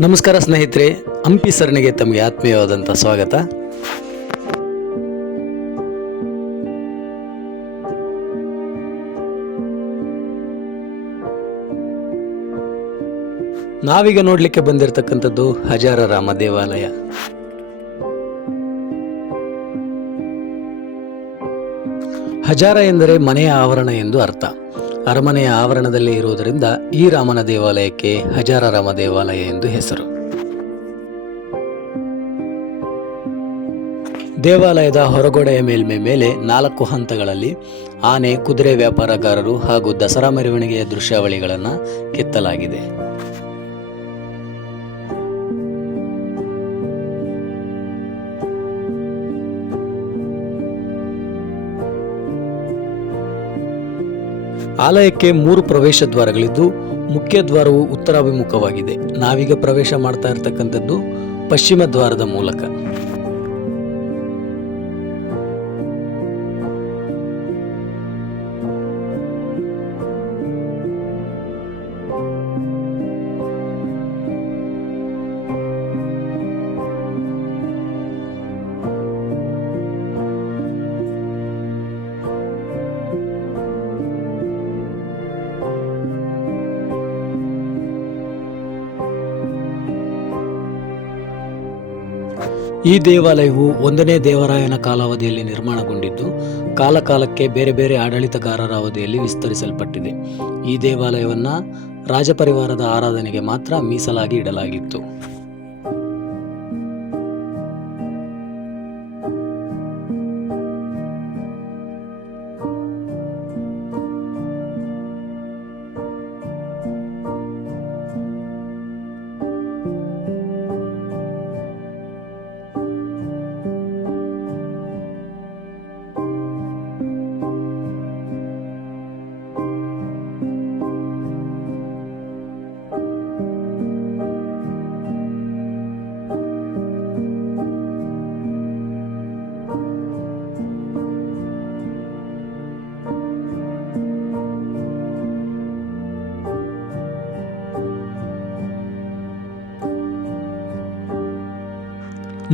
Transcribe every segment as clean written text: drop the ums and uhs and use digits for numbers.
ನಮಸ್ಕಾರ ಸ್ನೇಹಿತರೆ, ಹಂಪಿ ಸರಣಿಗೆ ತಮಗೆ ಆತ್ಮೀಯವಾದಂಥ ಸ್ವಾಗತ. ನಾವೀಗ ನೋಡಲಿಕ್ಕೆ ಬಂದಿರತಕ್ಕಂಥದ್ದು ಹಜಾರರಾಮ ದೇವಾಲಯ. ಹಜಾರ ಎಂದರೆ ಮನೆಯ ಆವರಣ ಎಂದು ಅರ್ಥ. ಅರಮನೆಯ ಆವರಣದಲ್ಲಿ ಇರುವುದರಿಂದ ಈ ರಾಮನ ದೇವಾಲಯಕ್ಕೆ ಹಜಾರರಾಮ ದೇವಾಲಯ ಎಂದು ಹೆಸರು. ದೇವಾಲಯದ ಹೊರಗೋಡೆಯ ಮೇಲ್ಮೈ ಮೇಲೆ 4 ಹಂತಗಳಲ್ಲಿ ಆನೆ, ಕುದುರೆ ವ್ಯಾಪಾರಗಾರರು ಹಾಗೂ ದಸರಾ ಮೆರವಣಿಗೆಯ ದೃಶ್ಯಾವಳಿಗಳನ್ನು ಕೆತ್ತಲಾಗಿದೆ. ಆಲಯಕ್ಕೆ 3 ಪ್ರವೇಶ ದ್ವಾರಗಳಿದ್ದು ಮುಖ್ಯ ದ್ವಾರವು ಉತ್ತರಾಭಿಮುಖವಾಗಿದೆ. ನಾವೀಗ ಪ್ರವೇಶ ಮಾಡ್ತಾ ಇರತಕ್ಕಂಥದ್ದು ಪಶ್ಚಿಮ ದ್ವಾರದ ಮೂಲಕ. ಈ ದೇವಾಲಯವು 1ನೇ ದೇವರಾಯನ ಕಾಲಾವಧಿಯಲ್ಲಿ ನಿರ್ಮಾಣಗೊಂಡಿದ್ದು ಕಾಲಕಾಲಕ್ಕೆ ಬೇರೆ ಬೇರೆ ಆಡಳಿತಗಾರರ ಅವಧಿಯಲ್ಲಿ ವಿಸ್ತರಿಸಲ್ಪಟ್ಟಿದೆ. ಈ ದೇವಾಲಯವನ್ನು ರಾಜಪರಿವಾರದ ಆರಾಧನೆಗೆ ಮಾತ್ರ ಮೀಸಲಾಗಿ ಇಡಲಾಗಿತ್ತು.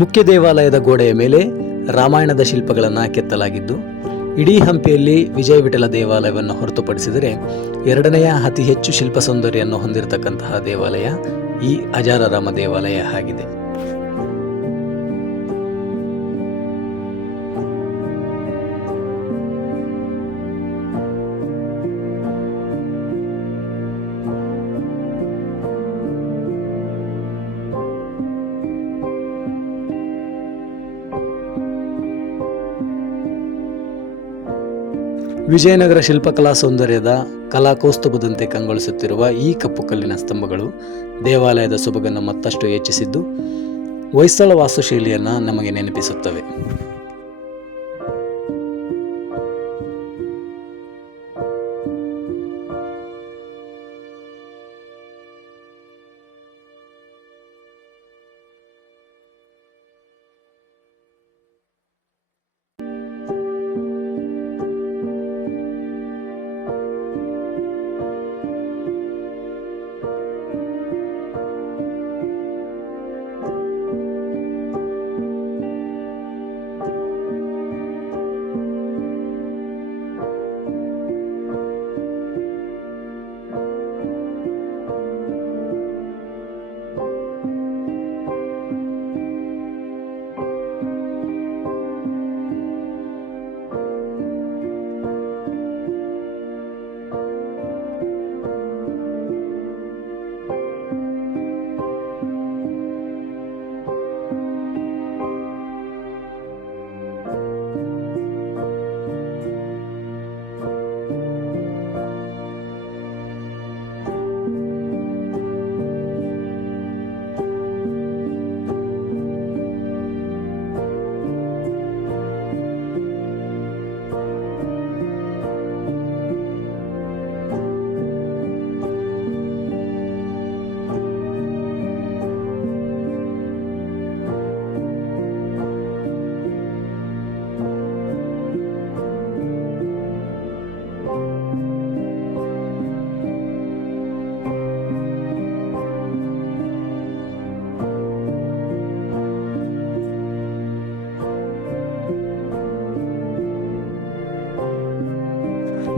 ಮುಖ್ಯ ದೇವಾಲಯದ ಗೋಡೆಯ ಮೇಲೆ ರಾಮಾಯಣದ ಶಿಲ್ಪಗಳನ್ನು ಕೆತ್ತಲಾಗಿದ್ದು, ಇಡೀ ಹಂಪಿಯಲ್ಲಿ ವಿಜಯ ವಿಠಲ ದೇವಾಲಯವನ್ನು ಹೊರತುಪಡಿಸಿದರೆ 2ನೆಯ ಅತಿ ಹೆಚ್ಚು ಶಿಲ್ಪ ಸೌಂದರ್ಯವನ್ನು ಹೊಂದಿರತಕ್ಕಂತಹ ದೇವಾಲಯ ಈ ಹಜಾರರಾಮ ದೇವಾಲಯ ಆಗಿದೆ. ವಿಜಯನಗರ ಶಿಲ್ಪಕಲಾ ಸೌಂದರ್ಯದ ಕಲಾಕೌಸ್ತುಭದಂತೆ ಕಂಗೊಳಿಸುತ್ತಿರುವ ಈ ಕಪ್ಪು ಕಲ್ಲಿನ ಸ್ತಂಭಗಳು ದೇವಾಲಯದ ಸೊಬಗನ್ನು ಮತ್ತಷ್ಟು ಹೆಚ್ಚಿಸಿದ್ದು ಹೊಯ್ಸಳ ವಾಸ್ತುಶೈಲಿಯನ್ನು ನಮಗೆ ನೆನಪಿಸುತ್ತವೆ.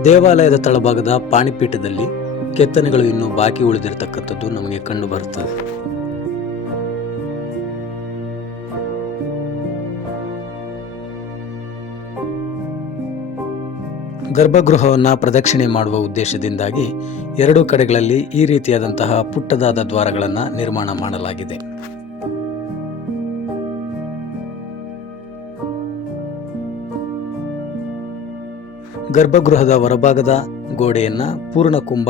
ದೇವಾಲಯದ ತಳಭಾಗದ ಪಾಣಿಪೀಠದಲ್ಲಿ ಕೆತ್ತನೆಗಳು ಇನ್ನೂ ಬಾಕಿ ಉಳಿದಿರತಕ್ಕಂಥದ್ದು ನಮಗೆ ಕಂಡು ಬರುತ್ತದೆ. ಗರ್ಭಗೃಹವನ್ನು ಪ್ರದಕ್ಷಿಣೆ ಮಾಡುವ ಉದ್ದೇಶದಿಂದಾಗಿ ಎರಡೂ ಕಡೆಗಳಲ್ಲಿ ಈ ರೀತಿಯಾದಂತಹ ಪುಟ್ಟದಾದ ದ್ವಾರಗಳನ್ನು ನಿರ್ಮಾಣ ಮಾಡಲಾಗಿದೆ. ಗರ್ಭಗೃಹದ ಹೊರಭಾಗದ ಗೋಡೆಯನ್ನ ಪೂರ್ಣಕುಂಭ,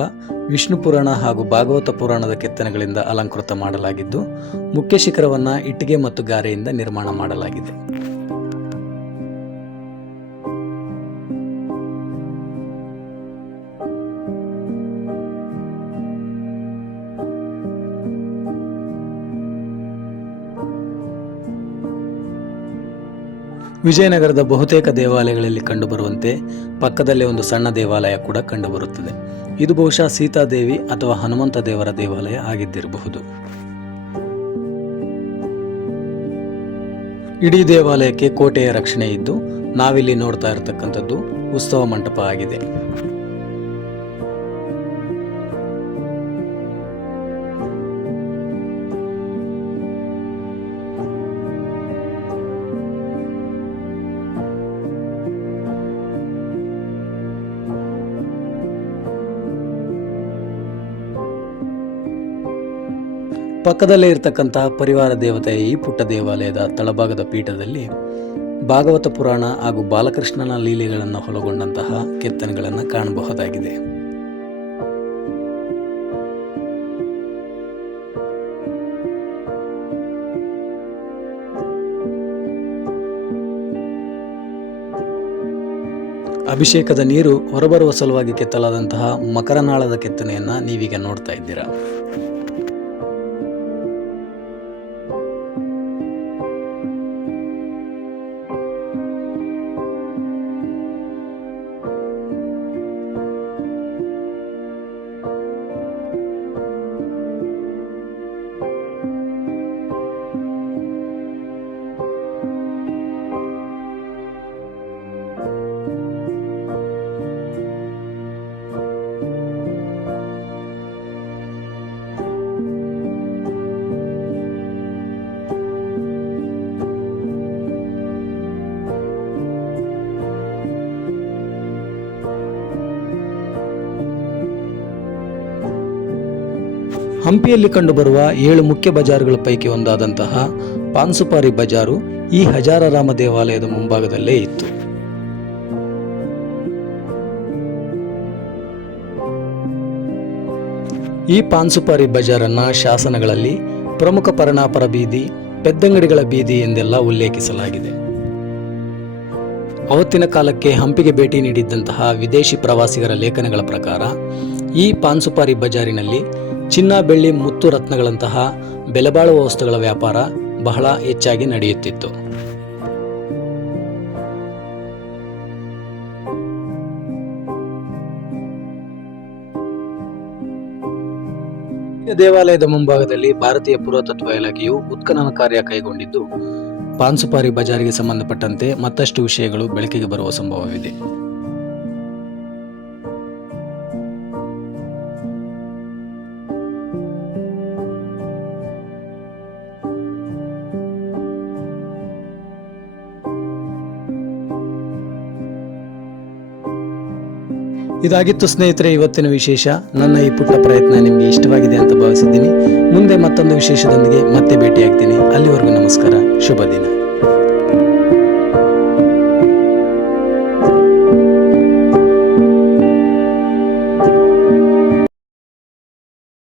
ವಿಷ್ಣು ಪುರಾಣ ಹಾಗೂ ಭಾಗವತ ಪುರಾಣದ ಕೆತ್ತನೆಗಳಿಂದ ಅಲಂಕೃತ ಮಾಡಲಾಗಿದ್ದು, ಮುಖ್ಯ ಶಿಖರವನ್ನ ಇಟ್ಟಿಗೆ ಮತ್ತು ಗಾರೆಯಿಂದ ನಿರ್ಮಾಣ ಮಾಡಲಾಗಿದೆ. ವಿಜಯನಗರದ ಬಹುತೇಕ ದೇವಾಲಯಗಳಲ್ಲಿ ಕಂಡುಬರುವಂತೆ ಪಕ್ಕದಲ್ಲೇ ಒಂದು ಸಣ್ಣ ದೇವಾಲಯ ಕೂಡ ಕಂಡುಬರುತ್ತದೆ. ಇದು ಬಹುಶಃ ಸೀತಾದೇವಿ ಅಥವಾ ಹನುಮಂತ ದೇವರ ದೇವಾಲಯ ಆಗಿದ್ದಿರಬಹುದು. ಇಡೀ ದೇವಾಲಯಕ್ಕೆ ಕೋಟೆಯ ರಕ್ಷಣೆ ಇದ್ದು, ನಾವಿಲ್ಲಿ ನೋಡ್ತಾ ಇರತಕ್ಕಂಥದ್ದು ಉತ್ಸವ ಮಂಟಪ ಆಗಿದೆ. ಪಕ್ಕದಲ್ಲೇ ಇರತಕ್ಕಂತಹ ಪರಿವಾರ ದೇವತೆಯ ಈ ಪುಟ್ಟ ದೇವಾಲಯದ ತಳಭಾಗದ ಪೀಠದಲ್ಲಿ ಭಾಗವತ ಪುರಾಣ ಹಾಗೂ ಬಾಲಕೃಷ್ಣನ ಲೀಲೆಗಳನ್ನು ಒಳಗೊಂಡಂತಹ ಕೆತ್ತನೆಗಳನ್ನು ಕಾಣಬಹುದಾಗಿದೆ. ಅಭಿಷೇಕದ ನೀರು ಹೊರಬರುವ ಸಲುವಾಗಿ ಕೆತ್ತಲಾದಂತಹ ಮಕರನಾಳದ ಕೆತ್ತನೆಯನ್ನ ನೀವೀಗ ನೋಡ್ತಾ ಇದ್ದೀರಾ. ಹಂಪಿಯಲ್ಲಿ ಕಂಡುಬರುವ 7 ಮುಖ್ಯ ಬಜಾರುಗಳ ಪೈಕಿ ಒಂದಾದಂತಹ ಪಾನ್ಸುಪಾರಿ ಬಜಾರು ಈ ಹಜಾರರಾಮ ದೇವಾಲಯದ ಮುಂಭಾಗದಲ್ಲೇ ಇತ್ತು. ಈ ಪಾನ್ಸುಪಾರಿ ಬಜಾರನ್ನ ಶಾಸನಗಳಲ್ಲಿ ಪ್ರಮುಖ ಪರಣಾಪರ ಬೀದಿ, ಪೆದ್ದಂಗಡಿಗಳ ಬೀದಿ ಎಂದೆಲ್ಲ ಉಲ್ಲೇಖಿಸಲಾಗಿದೆ. ಅವತ್ತಿನ ಕಾಲಕ್ಕೆ ಹಂಪಿಗೆ ಭೇಟಿ ನೀಡಿದ್ದಂತಹ ವಿದೇಶಿ ಪ್ರವಾಸಿಗರ ಲೇಖನಗಳ ಪ್ರಕಾರ ಈ ಪಾನ್ಸುಪಾರಿ ಬಜಾರಿನಲ್ಲಿ ಚಿನ್ನ, ಬೆಳ್ಳಿ, ಮುತ್ತು, ರತ್ನಗಳಂತಹ ಬೆಲೆಬಾಳುವ ವಸ್ತುಗಳ ವ್ಯಾಪಾರ ಬಹಳ ಹೆಚ್ಚಾಗಿ ನಡೆಯುತ್ತಿತ್ತು. ದೇವಾಲಯದ ಮುಂಭಾಗದಲ್ಲಿ ಭಾರತೀಯ ಪುರಾತತ್ವ ಇಲಾಖೆಯು ಉತ್ಖನನ ಕಾರ್ಯ ಕೈಗೊಂಡಿದ್ದು, ಪಾನ್ಸುಪಾರಿ ಬಜಾರಿಗೆ ಸಂಬಂಧಪಟ್ಟಂತೆ ಮತ್ತಷ್ಟು ವಿಷಯಗಳು ಬೆಳಕಿಗೆ ಬರುವ ಸಂಭವವಿದೆ. ಇದಾಗಿತ್ತು ಸ್ನೇಹಿತರೆ ಇವತ್ತಿನ ವಿಶೇಷ. ನನ್ನ ಈ ಪುಟ್ಟ ಪ್ರಯತ್ನ ನಿಮಗೆ ಇಷ್ಟವಾಗಿದೆ ಅಂತ ಭಾವಿಸಿದ್ದೀನಿ. ಮುಂದೆ ಮತ್ತೊಂದು ವಿಶೇಷದೊಂದಿಗೆ ಮತ್ತೆ ಭೇಟಿಯಾಗ್ತೀನಿ. ಅಲ್ಲಿವರೆಗೂ ನಮಸ್ಕಾರ, ಶುಭ ದಿನ.